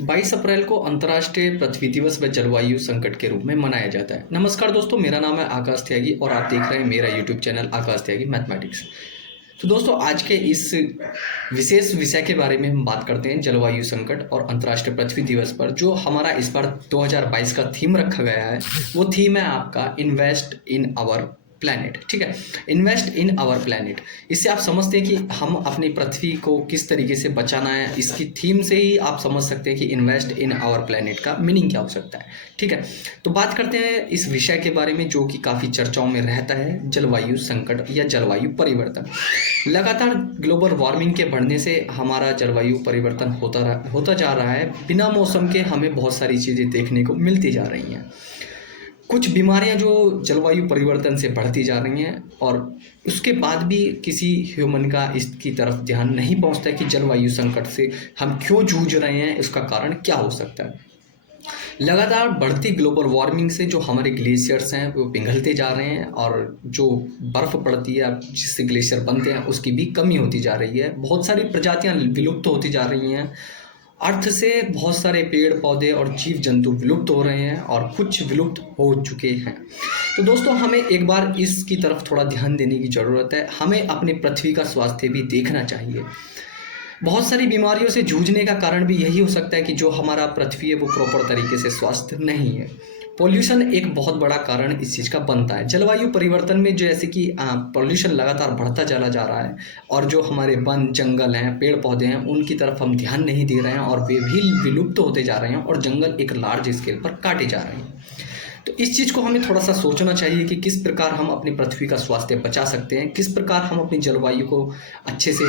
22 अप्रैल को अंतर्राष्ट्रीय पृथ्वी दिवस व जलवायु संकट के रूप में मनाया जाता है। नमस्कार दोस्तों, मेरा नाम है आकाश त्यागी और आप देख रहे हैं मेरा यूट्यूब चैनल आकाश त्यागी मैथमेटिक्स। तो दोस्तों, आज के इस विशेष विषय के बारे में हम बात करते हैं जलवायु संकट और अंतर्राष्ट्रीय पृथ्वी दिवस पर। जो हमारा इस बार 2022 का थीम रखा गया है वो थीम है आपका इन्वेस्ट इन आवर प्लैनेट। ठीक है, इन्वेस्ट इन आवर प्लैनेट। इससे आप समझते हैं कि हम अपनी पृथ्वी को किस तरीके से बचाना है। इसकी थीम से ही आप समझ सकते हैं कि इन्वेस्ट इन आवर प्लैनेट का मीनिंग क्या हो सकता है। ठीक है, तो बात करते हैं इस विषय के बारे में जो कि काफ़ी चर्चाओं में रहता है, जलवायु संकट या जलवायु परिवर्तन। लगातार ग्लोबल वार्मिंग के बढ़ने से हमारा जलवायु परिवर्तन होता जा रहा है। बिना मौसम के हमें बहुत सारी चीज़ें देखने को मिलती जा रही हैं। कुछ बीमारियां जो जलवायु परिवर्तन से बढ़ती जा रही हैं और उसके बाद भी किसी ह्यूमन का इसकी तरफ ध्यान नहीं पहुंचता है कि जलवायु संकट से हम क्यों जूझ रहे हैं, इसका कारण क्या हो सकता है। लगातार बढ़ती ग्लोबल वार्मिंग से जो हमारे ग्लेशियर्स हैं वो पिघलते जा रहे हैं और जो बर्फ़ पड़ती है जिससे ग्लेशियर बनते हैं उसकी भी कमी होती जा रही है। बहुत सारी प्रजातियां विलुप्त होती जा रही हैं। अर्थ से बहुत सारे पेड़ पौधे और जीव जंतु विलुप्त हो रहे हैं और कुछ विलुप्त हो चुके हैं। तो दोस्तों, हमें एक बार इसकी तरफ थोड़ा ध्यान देने की ज़रूरत है। हमें अपनी पृथ्वी का स्वास्थ्य भी देखना चाहिए। बहुत सारी बीमारियों से जूझने का कारण भी यही हो सकता है कि जो हमारा पृथ्वी है वो प्रॉपर तरीके से स्वस्थ नहीं है। पॉल्यूशन एक बहुत बड़ा कारण इस चीज़ का बनता है। जलवायु परिवर्तन में जैसे कि पॉल्यूशन लगातार बढ़ता चला जा रहा है और जो हमारे वन जंगल हैं, पेड़ पौधे हैं, उनकी तरफ हम ध्यान नहीं दे रहे हैं और वे भी विलुप्त होते जा रहे हैं और जंगल एक लार्ज स्केल पर काटे जा रहे हैं। तो इस चीज़ को हमें थोड़ा सा सोचना चाहिए कि किस प्रकार हम अपनी पृथ्वी का स्वास्थ्य बचा सकते हैं, किस प्रकार हम अपनी जलवायु को अच्छे से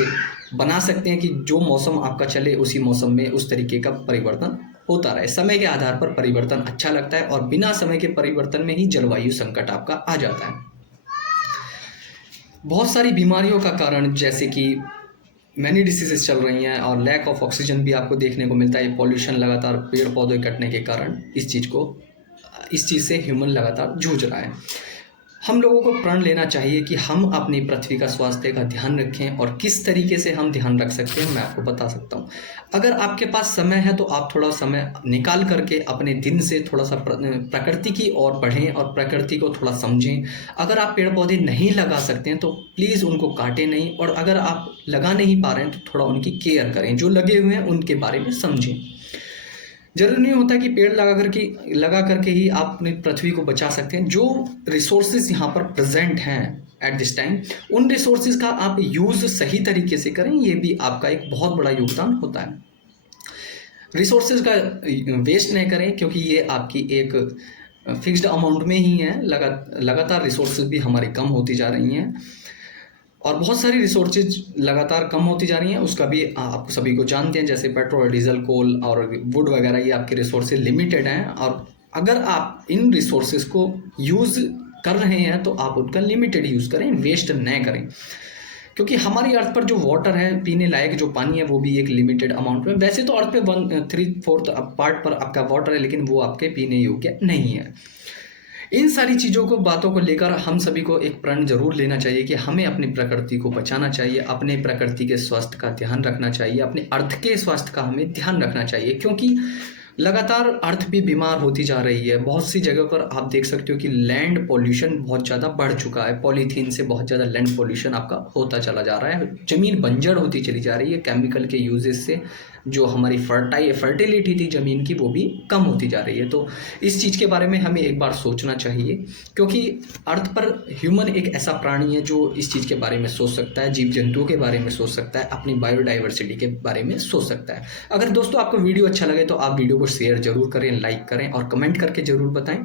बना सकते हैं कि जो मौसम आपका चले उसी मौसम में उस तरीके का परिवर्तन होता रहे। समय के आधार पर परिवर्तन अच्छा लगता है और बिना समय के परिवर्तन में ही जलवायु संकट आपका आ जाता है। बहुत सारी बीमारियों का कारण जैसे कि मैनी डिसीजेस चल रही हैं और लैक ऑफ ऑक्सीजन भी आपको देखने को मिलता है। पॉल्यूशन लगातार पेड़ पौधे कटने के कारण इस चीज़ से ह्यूमन लगातार जूझ रहा है। हम लोगों को प्रण लेना चाहिए कि हम अपनी पृथ्वी का स्वास्थ्य का ध्यान रखें और किस तरीके से हम ध्यान रख सकते हैं मैं आपको बता सकता हूं। अगर आपके पास समय है तो आप थोड़ा समय निकाल करके अपने दिन से थोड़ा सा प्रकृति की ओर बढ़ें और प्रकृति को थोड़ा समझें। अगर आप पेड़ पौधे नहीं लगा सकते हैं तो प्लीज़ उनको काटें नहीं, और अगर आप लगा नहीं पा रहे हैं तो थोड़ा उनकी केयर करें। जो लगे हुए हैं उनके बारे में समझें। जरूरी नहीं होता कि पेड़ लगा करके ही आप अपनी पृथ्वी को बचा सकते हैं। जो रिसोर्सेज यहाँ पर प्रेजेंट हैं एट दिस टाइम, उन रिसोर्सेज का आप यूज़ सही तरीके से करें, ये भी आपका एक बहुत बड़ा योगदान होता है। रिसोर्सेज का वेस्ट नहीं करें क्योंकि ये आपकी एक फिक्स्ड अमाउंट में ही है। लगातार रिसोर्सेज भी हमारी कम होती जा रही हैं और बहुत सारी रिसोर्सेज लगातार कम होती जा रही हैं। उसका भी आप सभी को जानते हैं, जैसे पेट्रोल, डीजल, कोल और वुड वगैरह, ये आपके रिसोर्सेज लिमिटेड हैं। और अगर आप इन रिसोर्सेज को यूज़ कर रहे हैं तो आप उनका लिमिटेड यूज़ करें, वेस्ट न करें। क्योंकि हमारी अर्थ पर जो वाटर है, पीने लायक जो पानी है, वो भी एक लिमिटेड अमाउंट में। वैसे तो अर्थ पे 1/3 पार्ट पर आपका वाटर है, लेकिन वो आपके पीने योग्य नहीं है। इन सारी चीज़ों को, बातों को लेकर हम सभी को एक प्रण जरूर लेना चाहिए कि हमें अपनी प्रकृति को बचाना चाहिए, अपने प्रकृति के स्वास्थ्य का ध्यान रखना चाहिए, अपने अर्थ के स्वास्थ्य का हमें ध्यान रखना चाहिए। क्योंकि लगातार अर्थ भी बीमार होती जा रही है। बहुत सी जगह पर आप देख सकते हो कि लैंड पॉल्यूशन बहुत ज़्यादा बढ़ चुका है। पॉलीथीन से बहुत ज़्यादा लैंड पॉल्यूशन आपका होता चला जा रहा है। ज़मीन बंजर होती चली जा रही है। केमिकल के यूजेस से जो हमारी फर्टिलिटी थी ज़मीन की, वो भी कम होती जा रही है। तो इस चीज़ के बारे में हमें एक बार सोचना चाहिए, क्योंकि अर्थ पर ह्यूमन एक ऐसा प्राणी है जो इस चीज़ के बारे में सोच सकता है, जीव जंतुओं के बारे में सोच सकता है, अपनी बायोडाइवर्सिटी के बारे में सोच सकता है। अगर दोस्तों आपको वीडियो अच्छा लगे तो आप वीडियो को शेयर जरूर करें, लाइक करें और कमेंट करके ज़रूर बताएं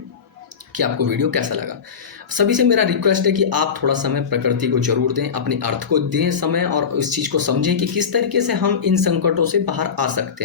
कि आपको वीडियो कैसा लगा। सभी से मेरा रिक्वेस्ट है कि आप थोड़ा समय प्रकृति को जरूर दें, अपनी अर्थ को दें समय और इस चीज़ को समझें कि किस तरीके से हम इन संकटों से बाहर आ सकते हैं।